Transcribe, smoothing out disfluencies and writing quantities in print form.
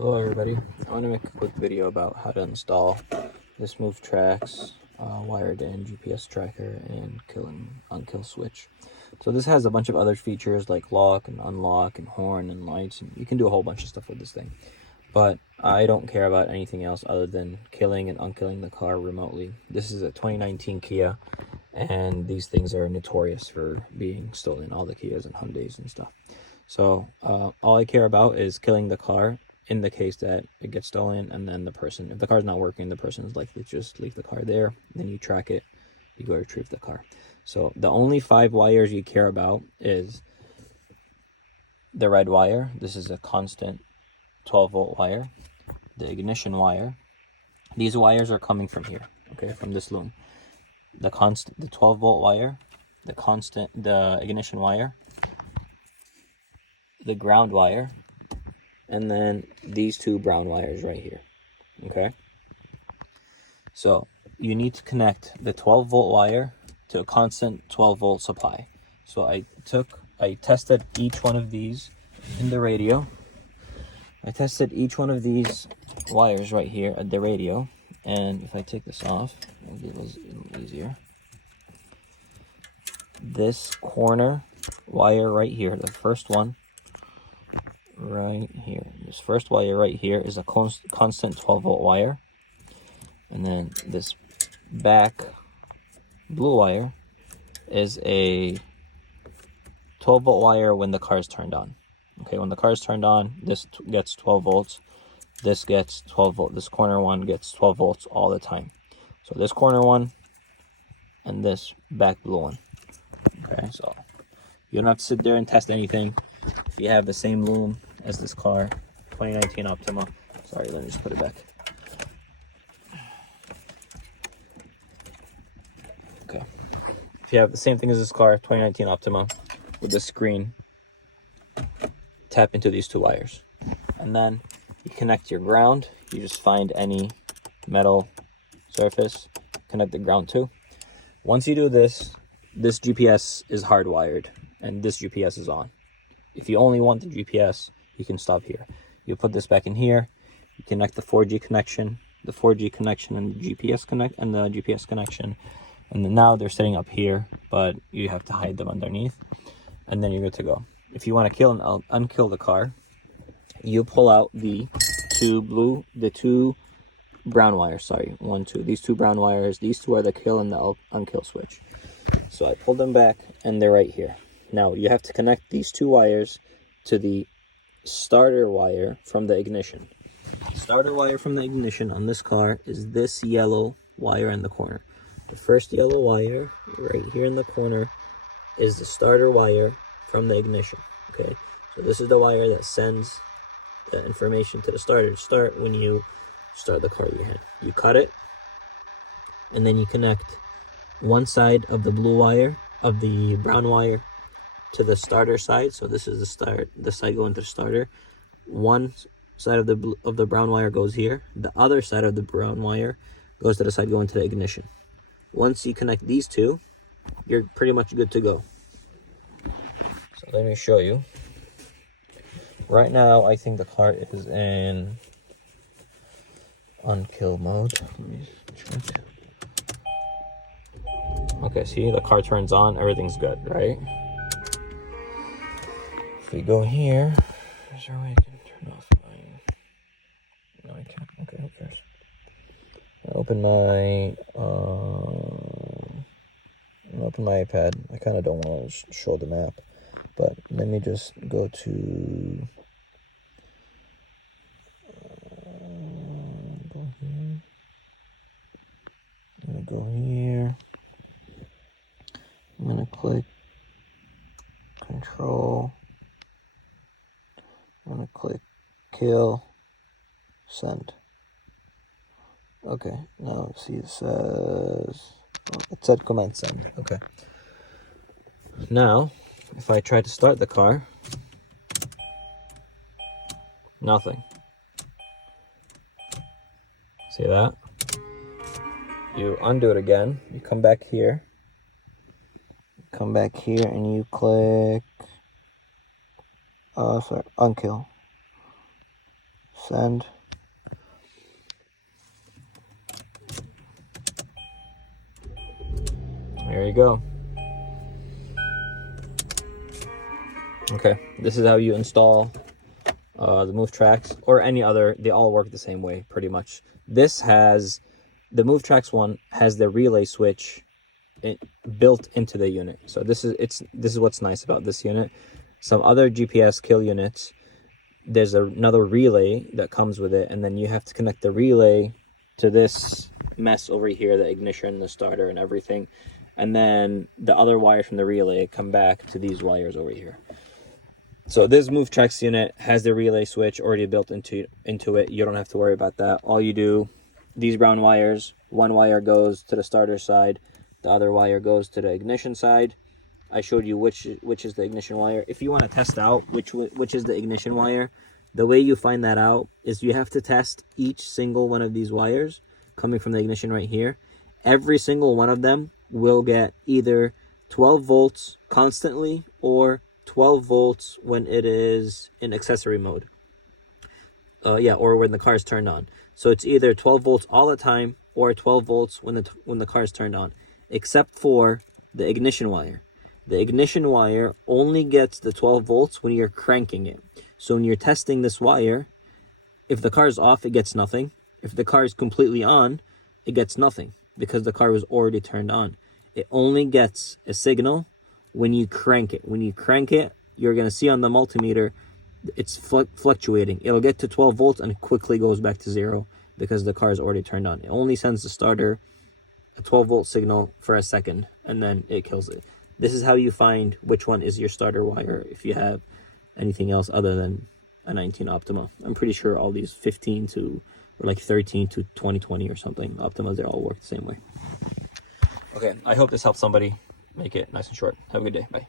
Hello everybody, I want to make a quick video about how to install this Moovetrax wired in GPS tracker and kill and unkill switch. So this has a bunch of other features like lock and unlock and horn and lights, and you can do a whole bunch of stuff with this thing. But I don't care about anything else other than killing and unkilling the car remotely. This is a 2019 Kia, and these things are notorious for being stolen, all the Kias and Hyundais and stuff. So all I care about is killing the car in the case that it gets stolen, and then the person, if the car's not working, the person is likely to just leave the car there. Then you track it, you go retrieve the car. So the only 5 wires you care about is the red wire. This is a constant 12-volt wire. The ignition wire. These wires are coming from here, okay, from this loom. The 12-volt wire, the ignition wire, the ground wire, and then these 2 brown wires right here. Okay, so you need to connect the 12-volt wire to a constant 12-volt supply. So I tested each one of these in the radio. I tested each one of these wires right here at the radio, and if I take this off, it'll be a little easier. This corner wire right here, the first one right here, this first wire right here is a constant 12-volt wire, and then this back blue wire is a 12-volt wire when the car is turned on. Okay, when the car is turned on, this gets 12 volts, this gets 12 volts, this corner one gets 12 volts all the time. So this corner one and this back blue one. Okay, so you don't have to sit there and test anything. If you have the same loom as this car, 2019 Optima. Sorry, let me just put it back. Okay. If you have the same thing as this car, 2019 Optima, with the screen, tap into these 2 wires. And then you connect your ground. You just find any metal surface, connect the ground to. Once you do this, this GPS is hardwired, and this GPS is on. If you only want the GPS, you can stop here. You put this back in here, you connect the 4G connection, and the GPS connection, and then now they're sitting up here, but you have to hide them underneath, and then you're good to go. If you want to kill and unkill the car, you pull out the 2 brown wires, sorry, 1, 2, these 2 brown wires, these 2 are the kill and the unkill switch. So I pulled them back, and they're right here. Now you have to connect these 2 wires to the starter wire from the ignition. Starter wire from the ignition on this car is this yellow wire in the corner. The first yellow wire right here in the corner is the starter wire from the ignition. Okay, so this is the wire that sends the information to the starter to start when you start the car again. You cut it, and then you connect one side of the blue wire, of the brown wire, to the starter side. So this is the side going to the starter. One side of the brown wire goes here. The other side of the brown wire goes to the side going to the ignition. Once you connect these 2, you're pretty much good to go. So let me show you. Right now, I think the car is in unkill mode. Let me check. Okay, see, the car turns on, everything's good, right? If we go here, is there a way I can turn off mine? No, I can't. Okay, who cares? I open my iPad. I kind of don't want to show the map, but let me just go to go here. I'm gonna go here. I'm gonna click control. I'm gonna click kill, send. Okay, now see it said command send. Okay. Now, if I try to start the car, nothing. See that? You undo it again, you come back here, and you click unkill. Send. There you go. Okay, this is how you install the Moovetrax or any other. They all work the same way, pretty much. This has, the Moovetrax one has the relay switch built into the unit. So this is what's nice about this unit. Some other GPS kill units, there's another relay that comes with it, and then you have to connect the relay to this mess over here, the ignition, the starter, and everything. And then the other wires from the relay come back to these wires over here. So this Moovetrax unit has the relay switch already built into it. You don't have to worry about that. All you do, these brown wires, one wire goes to the starter side, the other wire goes to the ignition side. I showed you which is the ignition wire. If you want to test out which is the ignition wire, the way you find that out is you have to test each single one of these wires coming from the ignition right here. Every single one of them will get either 12 volts constantly or 12 volts when it is in accessory mode. Or when the car is turned on. So it's either 12 volts all the time or 12 volts when the car is turned on, except for the ignition wire. The ignition wire only gets the 12 volts when you're cranking it. So when you're testing this wire, if the car is off, it gets nothing. If the car is completely on, it gets nothing because the car was already turned on. It only gets a signal when you crank it. When you crank it, you're going to see on the multimeter, it's fluctuating. It'll get to 12 volts and it quickly goes back to 0 because the car is already turned on. It only sends the starter a 12 volt signal for a second and then it kills it. This is how you find which one is your starter wire if you have anything else other than a 19 Optima. I'm pretty sure all these 15 to, or like 13 to 2020 or something, Optimas, they all work the same way. Okay, I hope this helps somebody. Make it nice and short. Have a good day. Bye.